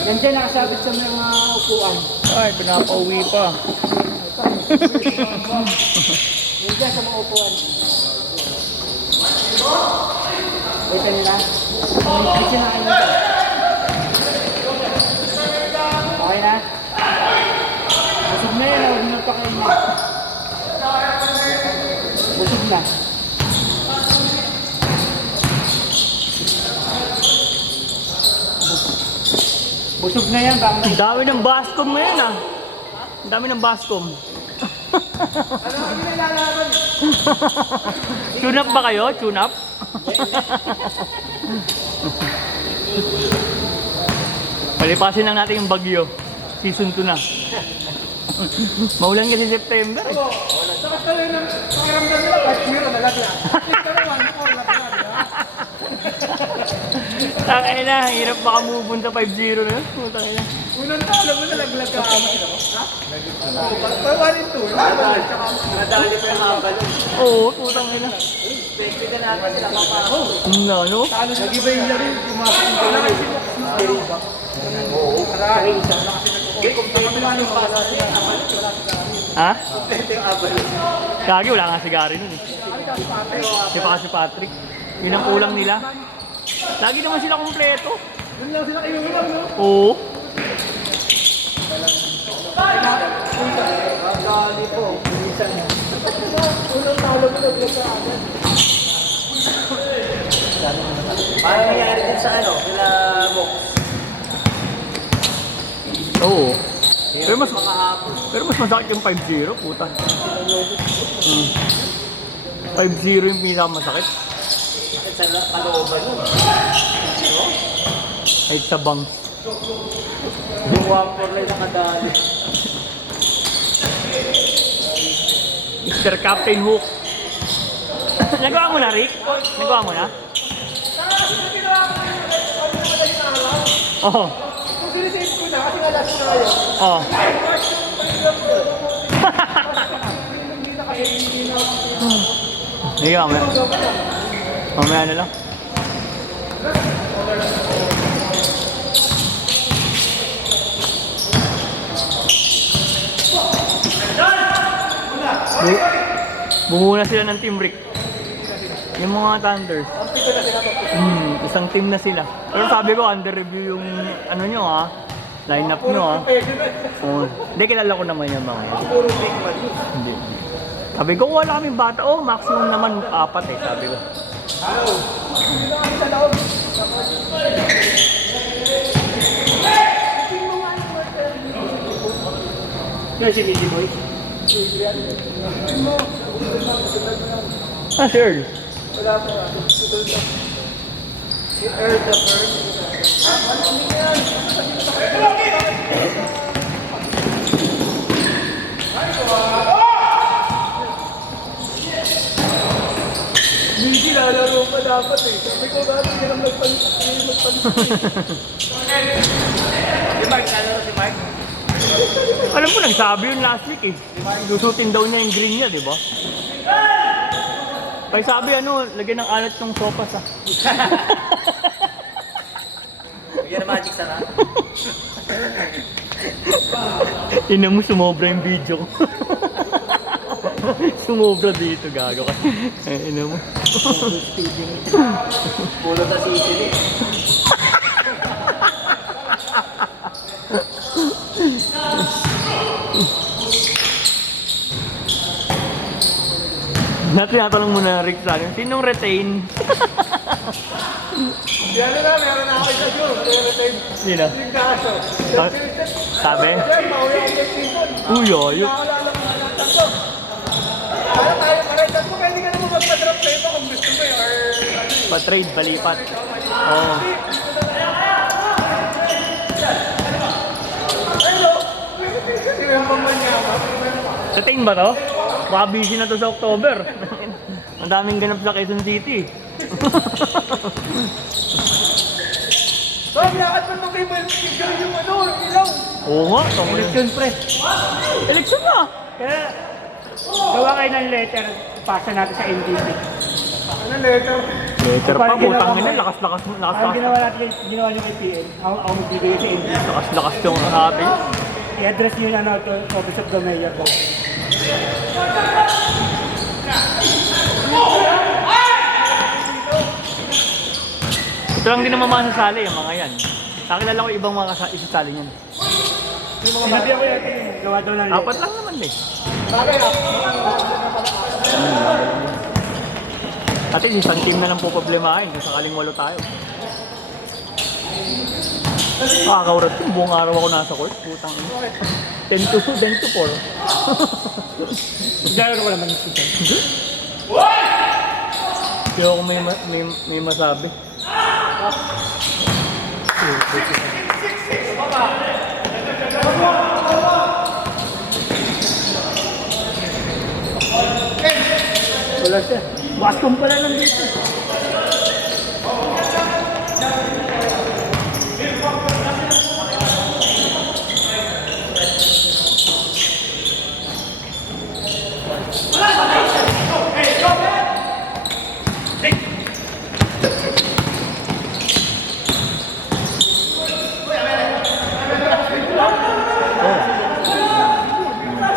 Nandiyan nakasabit sa mga upuan. Ay, pinapauwi pa. Nandiyan sa mga upuan. Wait nila. Kasi na kayo nito. Okay na? Busog na yun. Huwag nyo pa kayo na. Busog na. Busog na yan. Ang dami ng bascom mo yan ah. Ang dami ng bascom. Ano kami nalalaman? Tune up ba kayo? Tune up? Palipasin lang natin yung bagyo. Season 2 na. Maulan kasi September eh. Saka tuloy ng pakiramdam nila. Kahit zero na lang yan. Tangay na, hirap baka move sa 5-0 na. Tangay na. Unang talo mo na naglag ka kami. Ha? Pa 1-2. Nadali pa yung mga balon. Oo, putang ina. Expected na natin sila kapako. Ano? Nag-iba yung laro. Pumasok yung balon. Oo. Parang isa. Ha? Kagi, wala nga sigari nun eh. Di pa kasi Patrick. Yun ang kulang nila. Lagi naman sila kumpleto. Yun lang sila kayo ulam, no? Oo. Kali po. Unang talo mo naglag ka agad. Parang nangyari din sa ano, sila Mox. Oo. Pero mas masakit yung 5-0, puta. 5-0 yung pinakamasakit. Sa kalooban yun. Kahit sa bank. Yung 1-4 na nakadali. Mr. Captain Hook. Nagawa mo na, Rick? Nagawa mo na? Oo. Kung sinisave ko na, kasi nga last na kayo. Oo. Hindi ka, mamaya na lang. Bumuna sila ng Team Rick. Yung mga Thunders. Isang team na sila. Pero sabi ko, under review yung ano nyo ha. Line-up nyo ha. Oh, hindi, kilala ko naman yung mga yan. Hindi. Sabi ko, wala kaming bata. Oh, maximum naman 4 eh, sabi ko. Yan si Midi Boy. Ah, si Earl. Wala po. Si Earl the first. Midi, lalaro pa dapat eh. Sabi ko gano'n, hindi lang magpalit. Si Mark, lalaro si Mark. Alam ko, nagsabi yun last week eh. Susutin daw niya yung green niya, di ba? Kaya sabi ano, lagyan ng alat yung sopas ah. Lagyan ng magic sarap. Ina mo, sumobra yung video ko. Sumobra dito, gago ka. Ina mo. Pulo na sisili. Tinatanong mo na Rick sa akin, sinong retain? Yan na, meron na ako isa yun. Sino? Yung kaso. Sabi? Yan, mauwi ang season. Uy, ayok. Nakakalala mo na tatlo. Para tayo parehan mo, pwede ka naman magpa-drop sa iba kung gusto mo or ano. Pa-trade, palipat. Oo. Hello! Kasi yung pangmanyaman. Retain ba to? Baka busy na to sa October. Ang daming ganap sa Quezon City. Bob, lakad mo nung kay Malpigil yung ano, ilaw. Oo nga. Election, pre. Election na. Kaya, gawa kayo ng letter, pasa natin sa NDP. Ano letter? Later pa, putang ina, lakas-lakas mo, Ang lakas-lakas. ginawa natin, ginawa niyo kay PN, ako magbibigay sa ND. Lakas-lakas yung sabi. I-address niyo yung Office of the Mayor ko. Ito lang din naman masasali, yung mga yan. Nakilala ko ibang mga isasali niyan. Sinabi ako natin, gawa daw ng Apat lang naman eh. At least isang team na lang po problemahin kung sakaling walo tayo. Makakaurat yung buong araw ako nasa court. Putang ina. 10 to 4. Gano'n ko naman yung season. Hindi ako may masabi. Wala siya. Wascom pala nandito.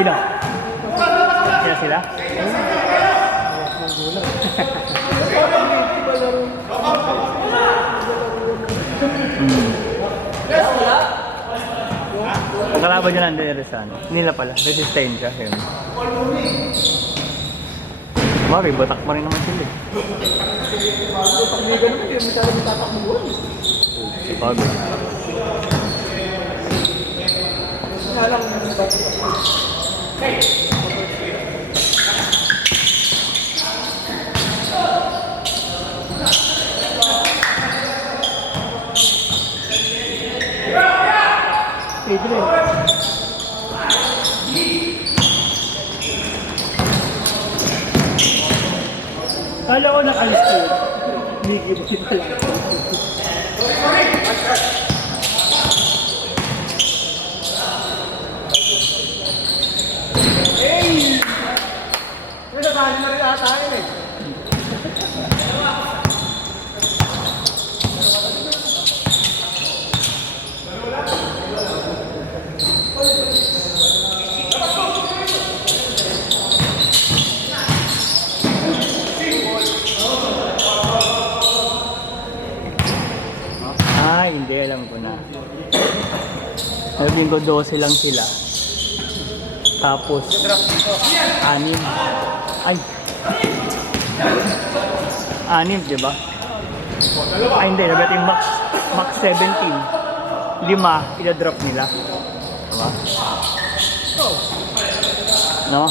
Sino? Sila? Ang kalaban dyan nandun yung Rizano. Nila pala, resistensya. Yun. Mari, batak pa rin naman sila eh. Bago. Kala ko nakalis ko yun. Miggy mo siya pala. May nasali na rin ata yun eh. Hindi, alam ko na. Naging ko 12 lang sila. Tapos, 6. Ay! 6, di ba? Ay, hindi. Nagating max 17. 5, ila-drop nila. Diba? No?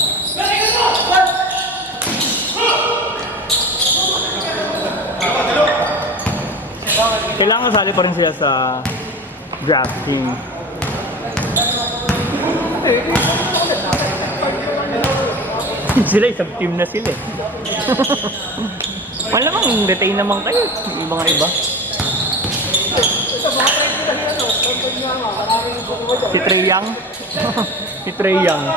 Kailangan kasali pa rin sila sa drafting. Sila isang team na sila eh. Malamang retain naman kayo. Yung mga iba. Si Trey Young. Si Trey Young.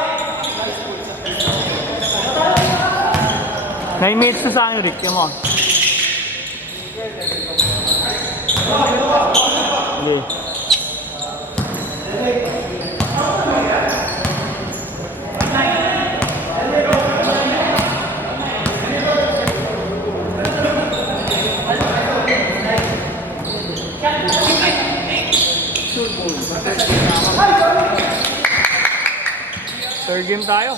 9 minutes na sa akin, Rick. Yan mo. Hindi. Third game tayo.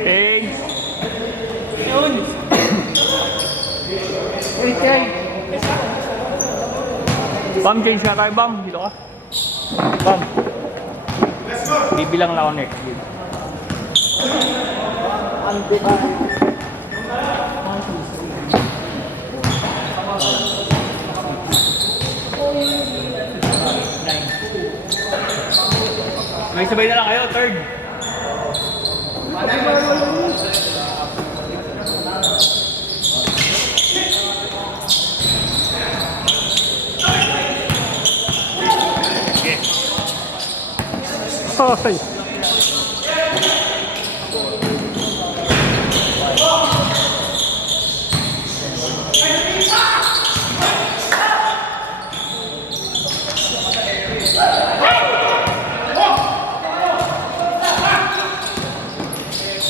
Hey! Bam, change na tayo, Bam. Dito ka. Bam. Bibilang lang ako next game. May sabay na lang kayo, third. Hoy!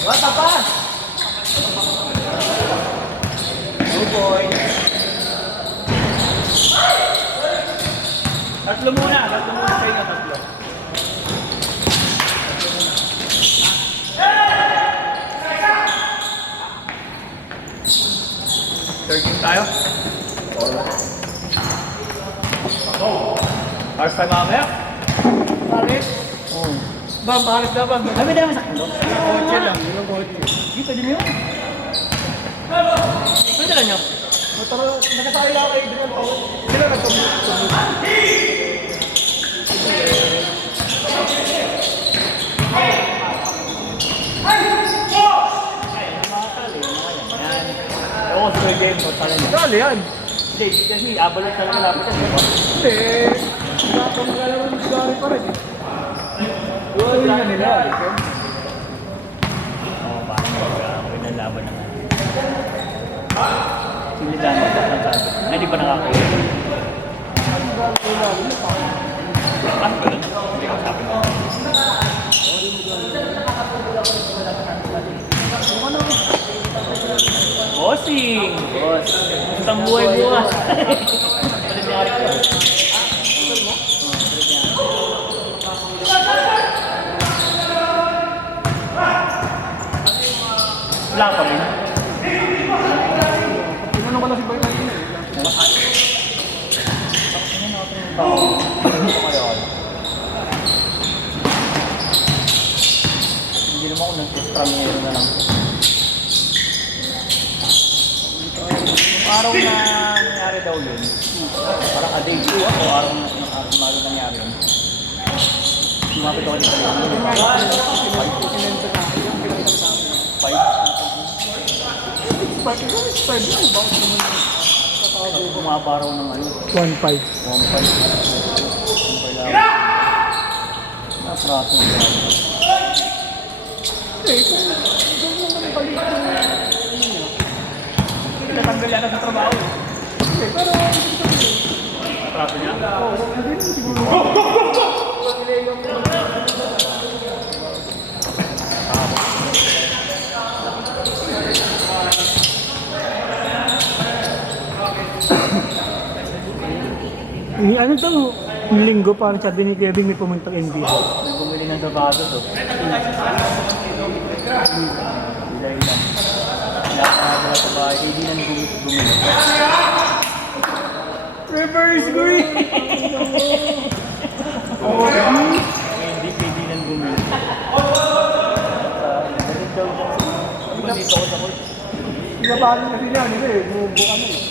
What the fuck? Good boy. Tatlo muna kayo na tatlo. Third game tayo. First time mamaya. Paris? Oh. Bam, Paris na bam. Kami na sa kilo. Kotse lang, yun ang kotse. Hindi, pwede mo yun. Pwede lang yun. Nakasali lang kay Adrian Paul. Sila nagtumulong. Oo, sa game ko talaga. Sali yan. Hindi, kasi abalot talaga lapit yan, di ba? Hindi. Nakakamagalaw ng gari pa rin. Yun nga nila. Oo, parang ako inalaban naman. Sila dami sa sabi. Ay, di ba nakakaya? Ah, ganun. Hindi ko sabi ko. Bossing! Boss! Isang buhay bukas. Balik niya rin ko. Wala pa rin. Tinanong ko lang si Boy Martin. Hindi naman ako nag-testramero na lang. Yung araw na nangyari daw yun, parang a day 2 ako, araw na nangyari yun. Sumapit ako dito. 5. Bumaba raw ng ano. 1.5. 1.5. Naprato na. Natanggal yata sa trabaho. Pero, Naprato niya? hindi siguro. Ano to? Yung linggo parang sabi ni Kevin may pumuntang NBA. May bumili ng sabado to. Ilay lang. Nakakabala sa bahay. Hindi nang bumili. Reverse green! Hindi nang bumili. Galit daw siya. Di ba dito ako sa court? Pinabago na sila nila eh. Bumubo ka na eh.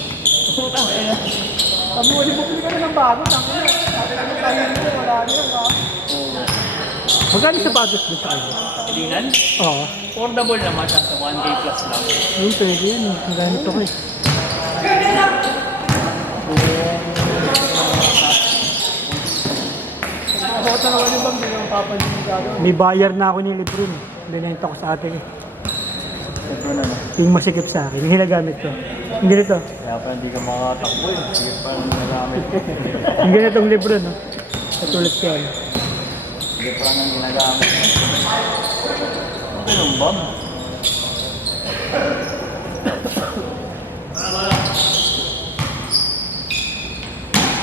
Sabi mo, bumili ka na ng bago. Sabi na, tayo nila, wala niya. Magkano sapatos doon sa kanya? Kailan? Oo. Affordable naman siya sa 1K plus lang. Ayun, pwede yan. Ang ganito ko eh. Nakakot na naman yung bang, hindi naman papansin yung gagawin. May bayar na ako ni Lebron. Binenta ko sa atin eh. Ito na no. Yung masikip sa akin. Yung hinagamit ko. Yung ganito. Kaya pa hindi ka makatakbo eh. Sige pa nang nagamit. Yung ganitong Lebron, no? Katulad ko yan. Sige pa nang ginagamit. Okay lang ba?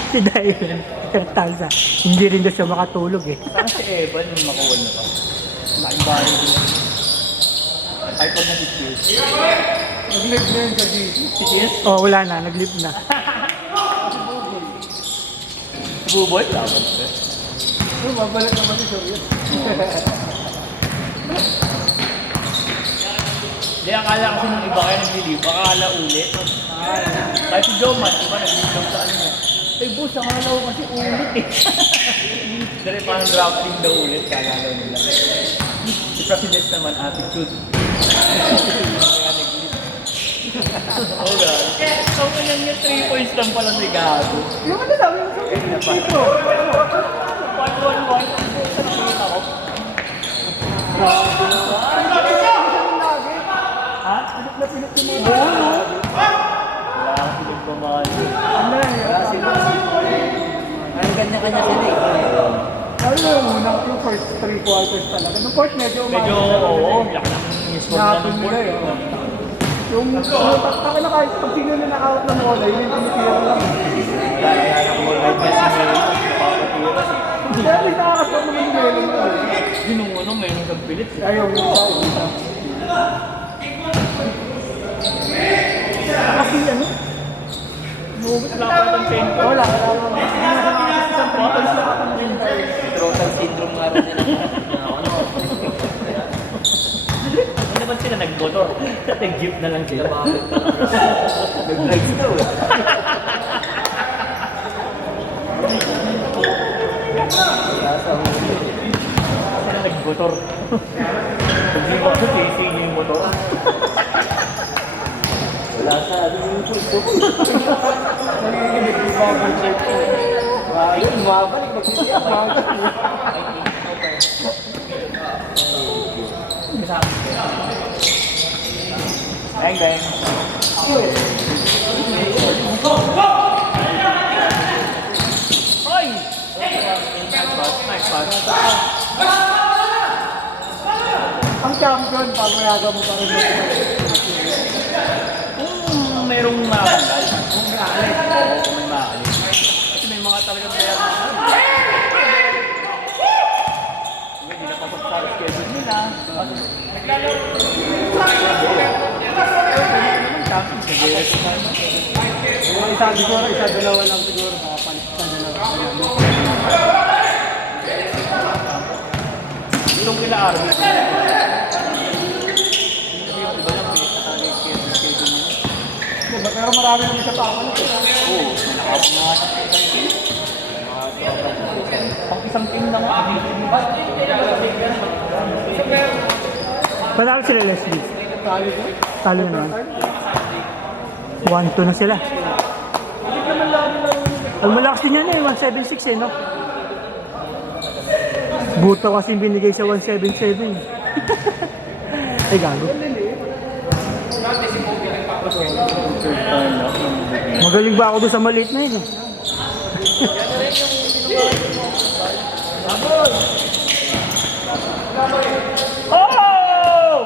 Si Dylan, Cartanza. Hindi rin daw siya makatulog eh. Saan si Evan yung makuha na to? Laking bahay din. Ay, pag nag-cheers. Nag-live na yun sa GC. Si Cheers? Oh, wala na. Nag-live na. Si Buboy? Laban siya. Mabalik naman si Soyun. Hindi, akala kasi nung iba kaya nag-believe, akala ulit. Kahit si Joman, iba nag-believe sa ano niya. Eh, boss, akala ko kasi ulit eh. Dahil parang drafting daw ulit, kakalaw nila. Si President naman, attitude. Kaya nag-believe. Oh, God. So, kanya niya 3 points lang pala si Gago. Yung ano sabi mo sa dito? 1-1-1. Nakita ko. Ha? Pinit yung mga Wala akong pinagmamahal. ano eh. Ay, kanya-kanya sila eh. Ano yung unang yung first 3 quarters talaga. Yung fourth medyo Medyo, oo, laki ng score na Napon ng nila eh. board. Yung taka na kahit pag sino na na-out ng bola, yun yung tinitira lang. Kaya ng board right na si Melo, napapatira si. Kaya may nakakasap naman yung Melo mo. Yun yung ano, mayroon kang pilit. Ayaw yung isa. Kasi ano? Wala pa ng tempo. Wala. Total syndrome nga rin sila. Hindi naman sila nag-motor. Nag-jeep na lang sila. Nag-drive daw eh. Sila nag-motor. Pag-jeep ako, chasing yung motor. Wala sa ano yung puso ko. Ayun, mabalik. Magsisiyak. Bang, bang. Oy! Nice pass. Ang champion, pag mayaga mo pa rin mo. Kung merong makakandal. Kung maalit. Oo, kung may maalit. Kasi may mga talagang player na hindi napasok sa schedule nila. Naglalaro. Yung isa siguro, isa dalawa lang siguro. Makapalit isa dalawa. Itong kila Arby. Yung iba lang, pinakatali schedule nila. Pero marami naman siya pa ako. Oo, nakapag na sa isang team. Pang isang team lang ako. Panalo sila Leslie. Tali ko. Talo naman. 1-2 na sila. Ang malakas din yan eh, 176 eh, no? Buto kasi binigay sa 177. Ay, gago. Magaling ba ako doon sa maliit na yun eh? Oh!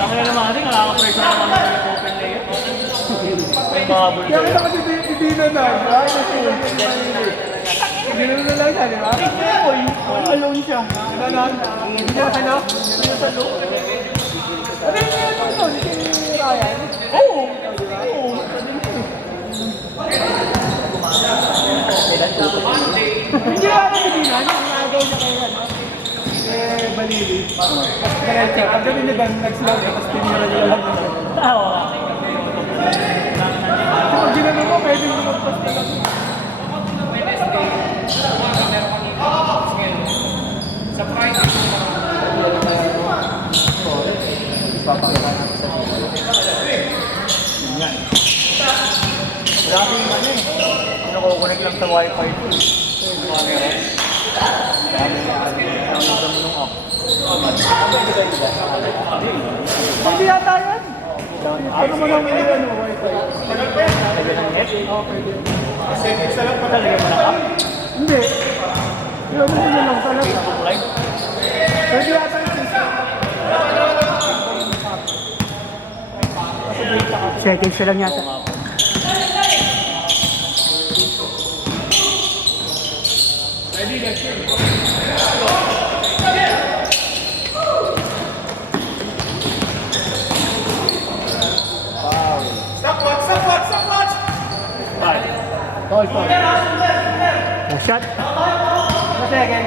Tama na naman kasi nakaka-pressure naman ng open layer. May mga Kaya bulldog. kita kasi hindi na na. Ay, kasi hindi na lang siya, di ba? Alone siya. Nanan. Hindi siya ano? Hindi siya sa loob. Ano yung ito? Si Ryan? Oo! Oo! Hindi na ako hindi na. Nagagaw niya kayo ano? Balili. Diretso. Ang gabi niya doon, nag-slow niya, tapos tinira niya lang. Oo. Pag ginano mo, pwedeng lumagpas na lang. Grabe yung ano eh. Kinukukunik lang sa wifi ko. Camera. Grabe yung ano. Ang mo nung off. Hindi yata yan. Ano mo lang yung ano, wifi? Talaga ng net? Oo, pwede. Talaga mo ng app? Hindi. Yung ano mo lang sa laptop. Facebook Live? Pwede yata yung system. Seconds siya lang yata. Stop watch! Foul, foul. Shot. Second.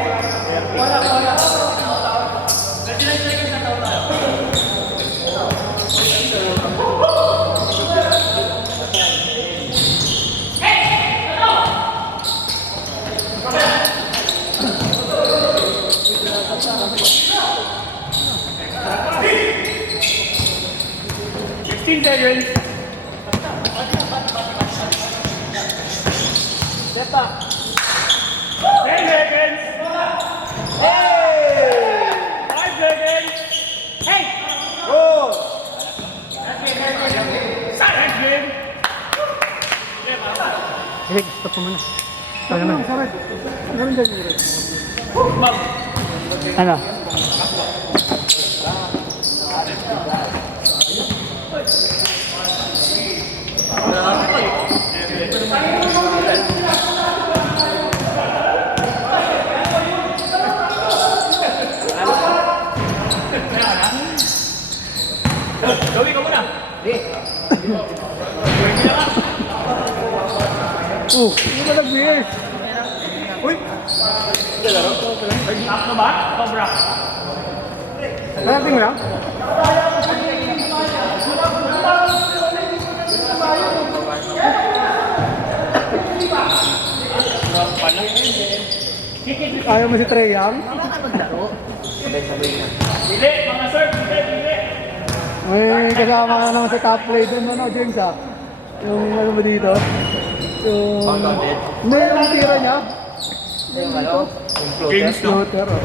Seconds. Step back. 10 seconds. Hey! 5 seconds. Hey! Go! Silent game. Sige, stop mo muna. Ito naman. Ganun dyan yun. Ano? Gawin ka muna. Hindi ka nag-weird. Uy! Up na ba? Cobra. Parating lang? Ayaw mo si Trey Young? Dili, mga sir. Dili. May kasama ka naman sa top play doon, ano, James, ah? Yung ano ba dito? Yung... Hindi, yung tira niya. James, no? Floater, oh.